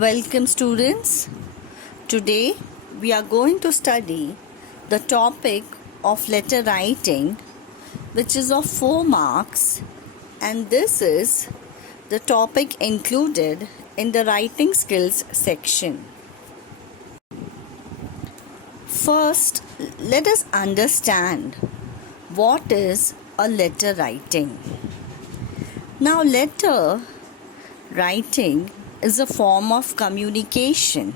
Welcome students. Today we are going to study the topic of letter writing, which is of 4 marks, and this is the topic included in the writing skills section. First, let us understand what is a letter writing. Now, letter writing is a form of communication.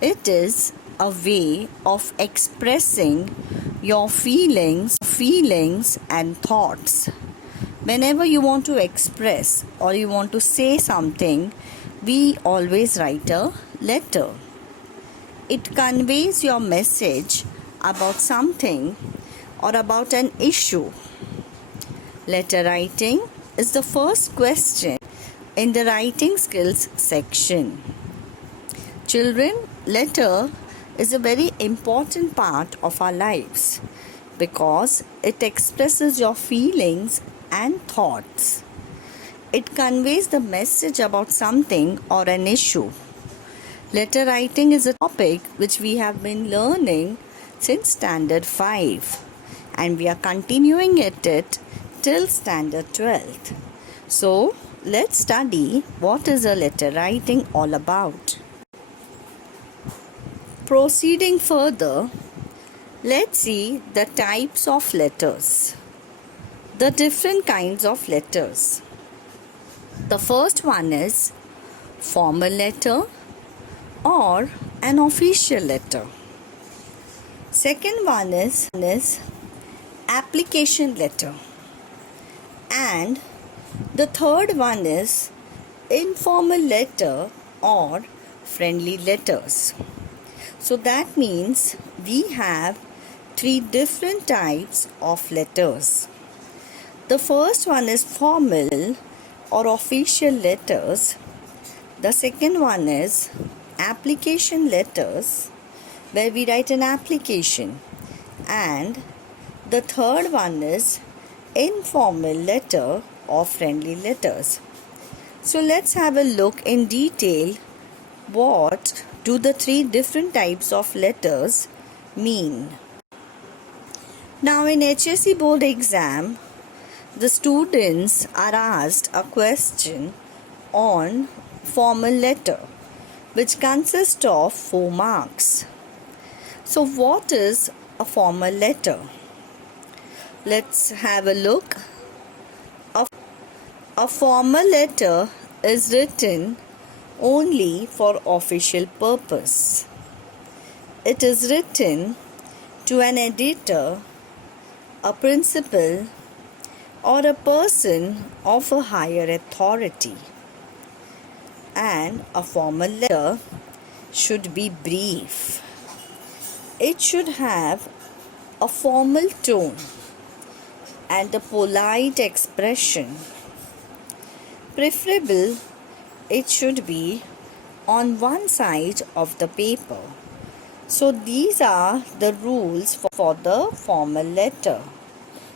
It is a way of expressing your feelings and thoughts. Whenever you want to express or you want to say something, we always write a letter. It conveys your message about something or about an issue. Letter writing is the first question in the writing skills section. Children, letter is a very important part of our lives because it expresses your feelings and thoughts. It conveys the message about something or an issue. Letter writing is a topic which we have been learning since standard 5 and we are continuing it till standard 12th. So, let's study what is a letter writing all about. Proceeding further, let's see the types of letters. The different kinds of letters. The first one is formal letter or an official letter. Second one is application letter. And the third one is informal letter or friendly letters. So that means we have 3 different types of letters. The first one is formal or official letters. The second one is application letters, where we write an application. And the third one is informal letter or friendly letters. So let's have a look in detail what do the 3 different types of letters mean. Now in HSC board exam, the students are asked a question on formal letter which consists of 4 marks. So what is a formal letter? Let's have a look. A formal letter is written only for official purpose. It is written to an editor, a principal, or a person of a higher authority. And a formal letter should be brief. It should have a formal tone and a polite expression. Preferable, it should be on one side of the paper. So these are the rules for the formal letter.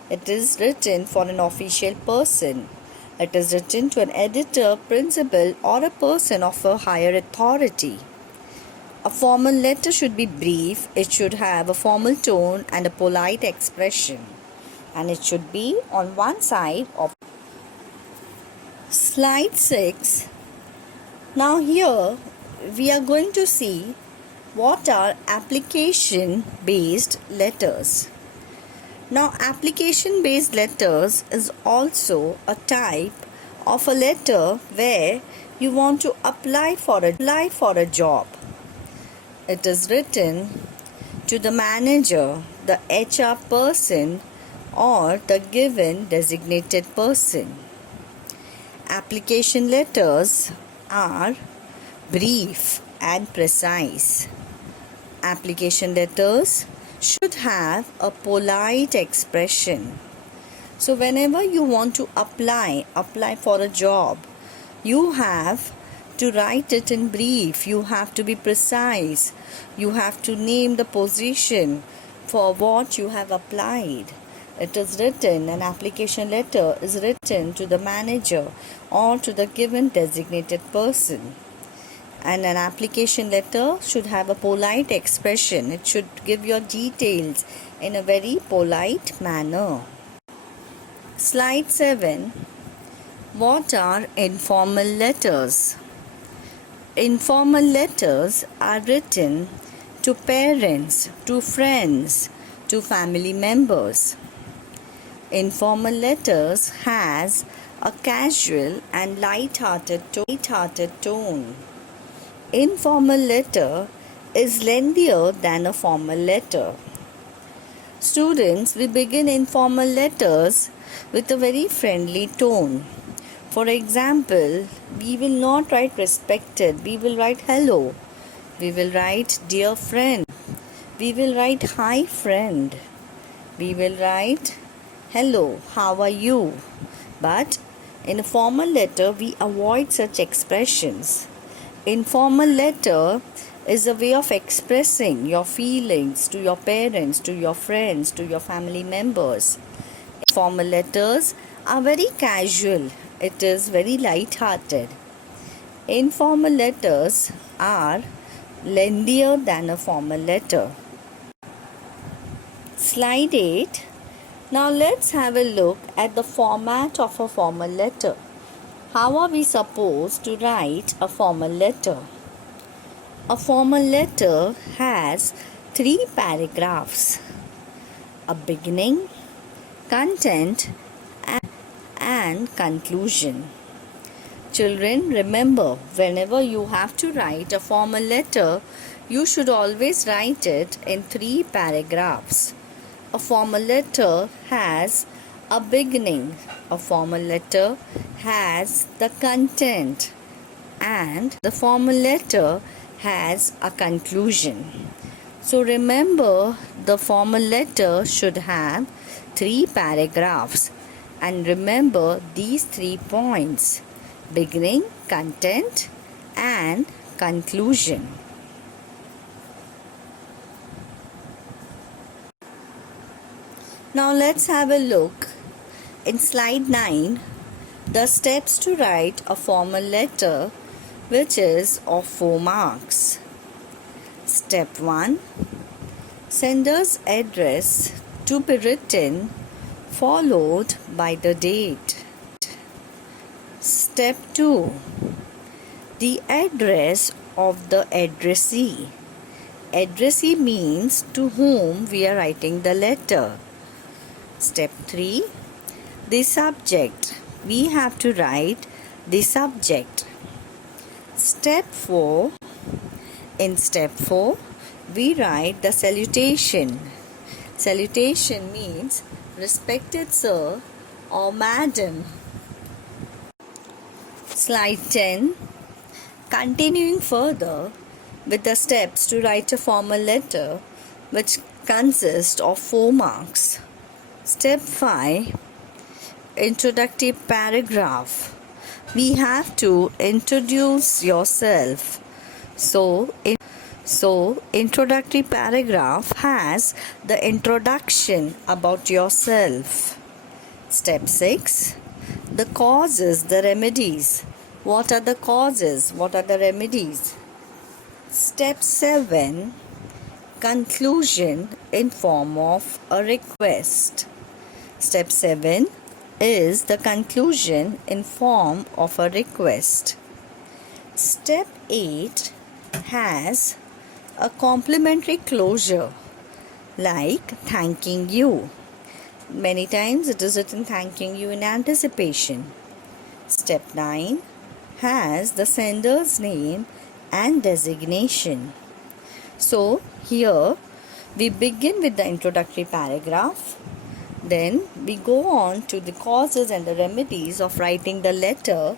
It is written for an official person. It is written to an editor, principal, or a person of a higher authority. A formal letter should be brief. It should have a formal tone and a polite expression. And it should be on one side of slide 6. Now here we are going to see what are application based letters. Now application based letters is also a type of a letter where you want to apply for a job. It is written to the manager, the HR person, or the given designated person. Application letters are brief and precise. Application letters should have a polite expression. So whenever you want to apply for a job, you have to write it in brief. You have to be precise. You have to name the position for what you have applied. It is written, an application letter is written to the manager or to the given designated person. And an application letter should have a polite expression. It should give your details in a very polite manner. Slide 7. What are informal letters? Informal letters are written to parents, to friends, to family members. Informal letters has a casual and light-hearted tone. Informal letter is lengthier than a formal letter. Students, we begin informal letters with a very friendly tone. For example, we will not write respected, we will write hello. We will write dear friend. We will write hi friend. We will write hello, how are you? But in a formal letter, we avoid such expressions. Informal letter is a way of expressing your feelings to your parents, to your friends, to your family members. Formal letters are very casual. It is very light-hearted. Informal letters are lengthier than a formal letter. Slide 8. Now let's have a look at the format of a formal letter. How are we supposed to write a formal letter? A formal letter has 3 paragraphs: a beginning, content, and conclusion. Children, remember, whenever you have to write a formal letter, you should always write it in 3 paragraphs. A formal letter has a beginning, a formal letter has the content, and the formal letter has a conclusion. So remember, the formal letter should have 3 paragraphs, and remember these 3 points: beginning, content, and conclusion. Now let's have a look in slide 9, the steps to write a formal letter, which is of 4 marks. Step 1. Sender's address to be written followed by the date. Step 2. The address of the addressee. Addressee means to whom we are writing the letter. Step 3. The subject. We have to write the subject. Step 4. In step 4, we write the salutation. Salutation means respected sir or madam. Slide 10. Continuing further with the steps to write a formal letter, which consist of 4 marks. Step 5. Introductory paragraph. We have to introduce yourself. So introductory paragraph has the introduction about yourself. Step 6. The causes, the remedies. What are the causes? What are the remedies? Step 7. Conclusion in form of a request. Step 7 is the conclusion in form of a request. Step 8 has a complimentary closure, like thanking you. Many times it is written thanking you in anticipation. Step 9 has the sender's name and designation. So here we begin with the introductory paragraph. Then we go on to the causes and the remedies of writing the letter.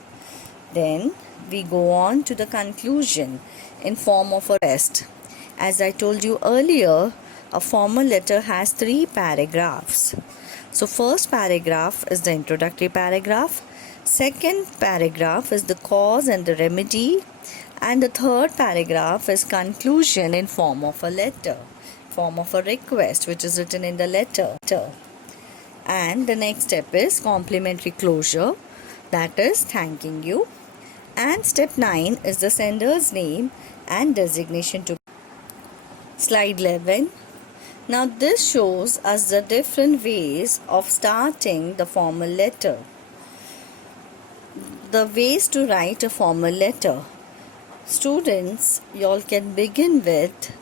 Then we go on to the conclusion in form of a request. As I told you earlier, a formal letter has 3 paragraphs. So first paragraph is the introductory paragraph. Second paragraph is the cause and the remedy. And the third paragraph is conclusion in form of a letter, form of a request, which is written in the letter. And the next step is complimentary closure, that is thanking you. And step 9 is the sender's name and designation to. Slide 11. Now this shows us the different ways of starting the formal letter. The ways to write a formal letter. Students, y'all can begin with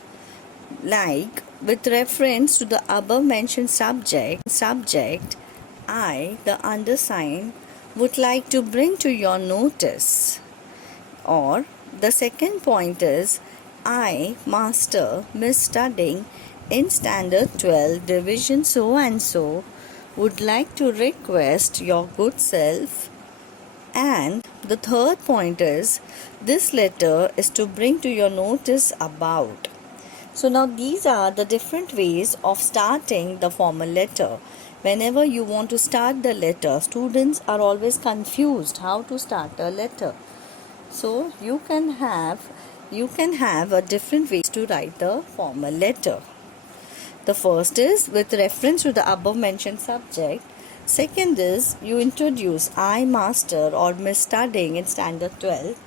with reference to the above mentioned subject, I, the undersigned, would like to bring to your notice. Or the second point is, I, master, miss studying in standard 12, division so and so, would like to request your good self. And the third point is, this letter is to bring to your notice about. So now these are the different ways of starting the formal letter. Whenever you want to start the letter, students are always confused how to start a letter. So you can have a different ways to write the formal letter. The first is with reference to the above mentioned subject. Second is you introduce I, master or miss studying in standard 12.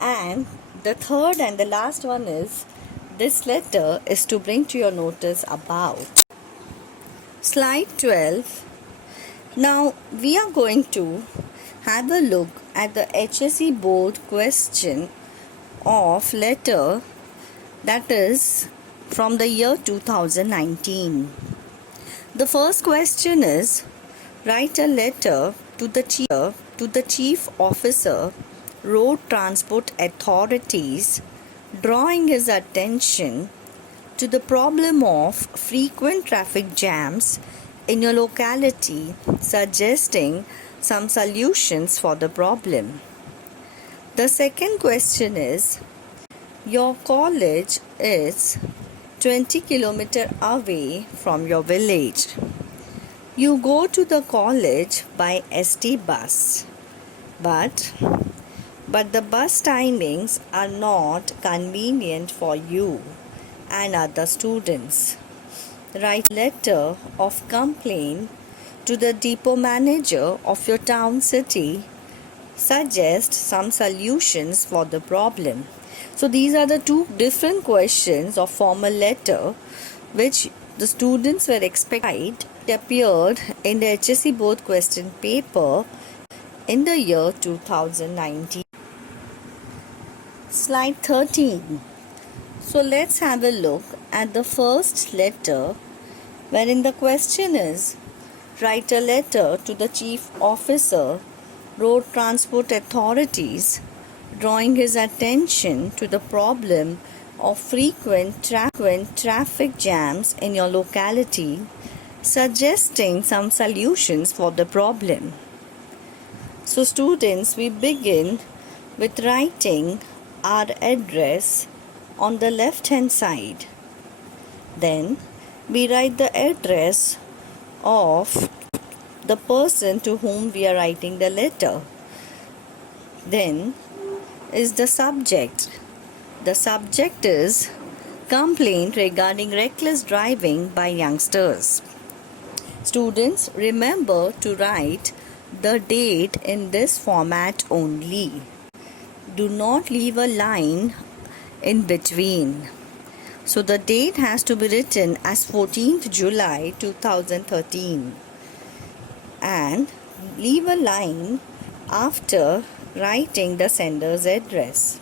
And the third and the last one is, this letter is to bring to your notice about. Slide 12. Now we are going to have a look at the HSC board question of letter, that is from the year 2019. The first question is, write a letter to the Chief Officer, Road Transport Authorities, drawing his attention to the problem of frequent traffic jams in your locality, suggesting some solutions for the problem. The second question is, your college is 20 kilometers away from your village. You go to the college by ST bus, but the bus timings are not convenient for you and other students. Write a letter of complaint to the depot manager of your town city. Suggest some solutions for the problem. So these are the two different questions of formal letter which the students were expected. It appeared in the HSC board question paper in the year 2019. Slide 13. So let's have a look at the first letter, wherein the question is, write a letter to the Chief Officer, Road Transport Authorities, drawing his attention to the problem of frequent traffic jams in your locality, suggesting some solutions for the problem. So students, we begin with writing our address on the left hand side. Then we write the address of the person to whom we are writing the letter. Then is the subject. The subject is complaint regarding reckless driving by youngsters. Students, remember to write the date in this format only. Do not leave a line in between. So the date has to be written as 14th July 2013 and leave a line after writing the sender's address.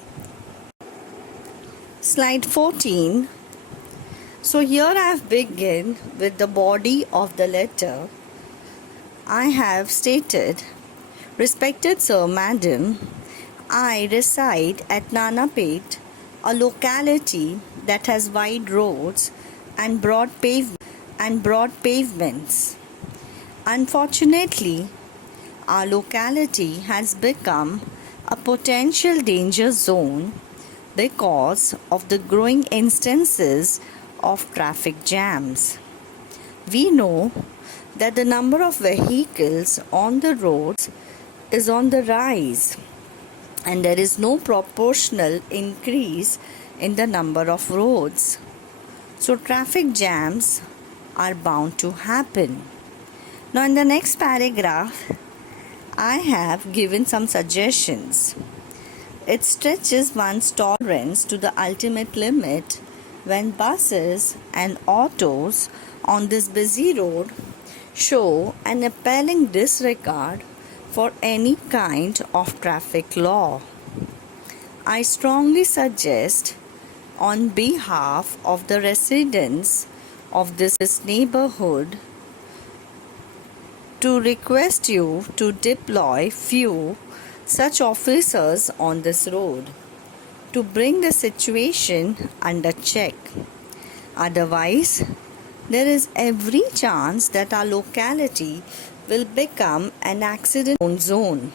Slide 14. So here I have begun with the body of the letter. I have stated, respected Sir, Madam, I reside at Nanapet, a locality that has wide roads and broad pavements. Unfortunately, our locality has become a potential danger zone because of the growing instances of traffic jams. We know that the number of vehicles on the roads is on the rise, and there is no proportional increase in the number of roads. So traffic jams are bound to happen. Now in the next paragraph, I have given some suggestions. It stretches one's tolerance to the ultimate limit when buses and autos on this busy road show an appalling disregard for any kind of traffic law. I strongly suggest, on behalf of the residents of this neighborhood, to request you to deploy few such officers on this road to bring the situation under check. Otherwise, there is every chance that our locality will become an accident zone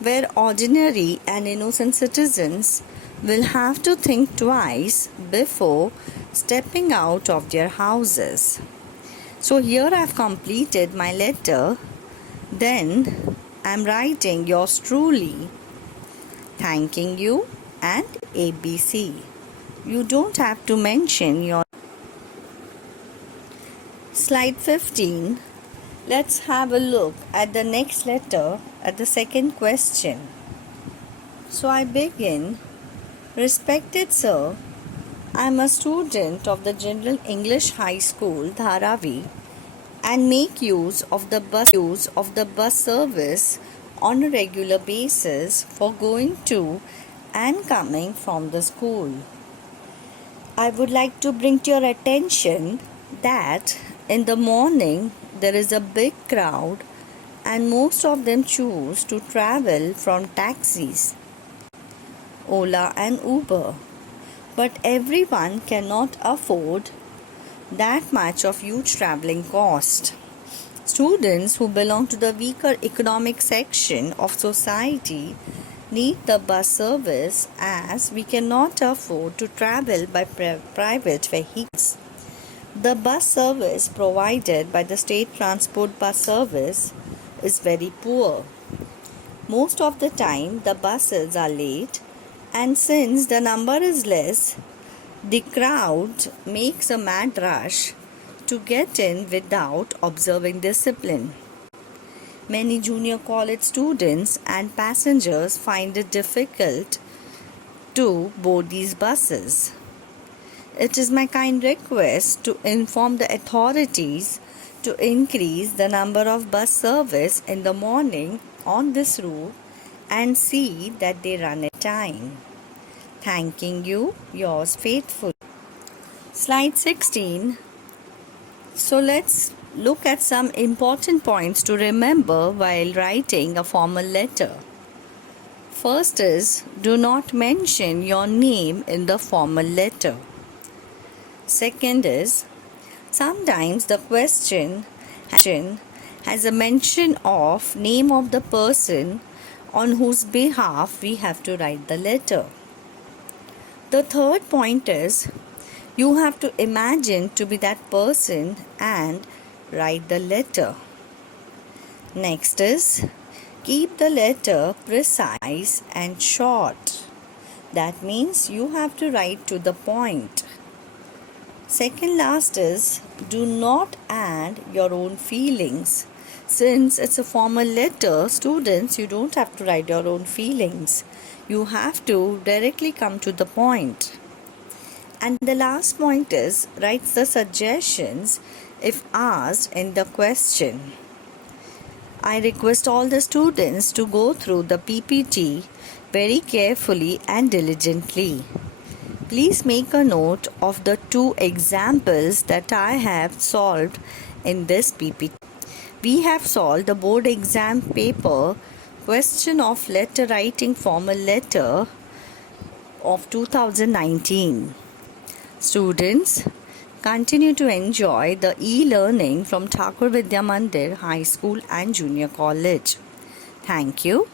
where ordinary and innocent citizens will have to think twice before stepping out of their houses. So here I have completed my letter. Then I am writing yours truly, thanking you and ABC. You don't have to mention your slide 15. Let's have a look at the next letter at the second question. So I begin, respected sir, I am a student of the General English High School, Dharavi, and make use of the bus service on a regular basis for going to and coming from the school. I would like to bring to your attention that in the morning there is a big crowd and most of them choose to travel from taxis, Ola and Uber. But everyone cannot afford that much of huge traveling cost. Students who belong to the weaker economic section of society need the bus service as we cannot afford to travel by private vehicles. The bus service provided by the state transport bus service is very poor. Most of the time the buses are late, and since the number is less, the crowd makes a mad rush to get in without observing discipline. Many junior college students and passengers find it difficult to board these buses. It is my kind request to inform the authorities to increase the number of bus service in the morning on this route and see that they run at time. Thanking you, yours faithfully. Slide 16. So let's look at some important points to remember while writing a formal letter. First is, do not mention your name in the formal letter. Second is, sometimes the question has a mention of name of the person on whose behalf we have to write the letter. The third point is, you have to imagine to be that person and write the letter. Next is, keep the letter precise and short. That means you have to write to the point. Second last is, do not add your own feelings. Since it's a formal letter, students, you don't have to write your own feelings. You have to directly come to the point. And the last point is, write the suggestions if asked in the question. I request all the students to go through the PPT very carefully and diligently. Please make a note of the 2 examples that I have solved in this PPT. We have solved the board exam paper question of letter writing formal letter of 2019. Students, continue to enjoy the e-learning from Thakur Vidya Mandir High School and Junior College. Thank you.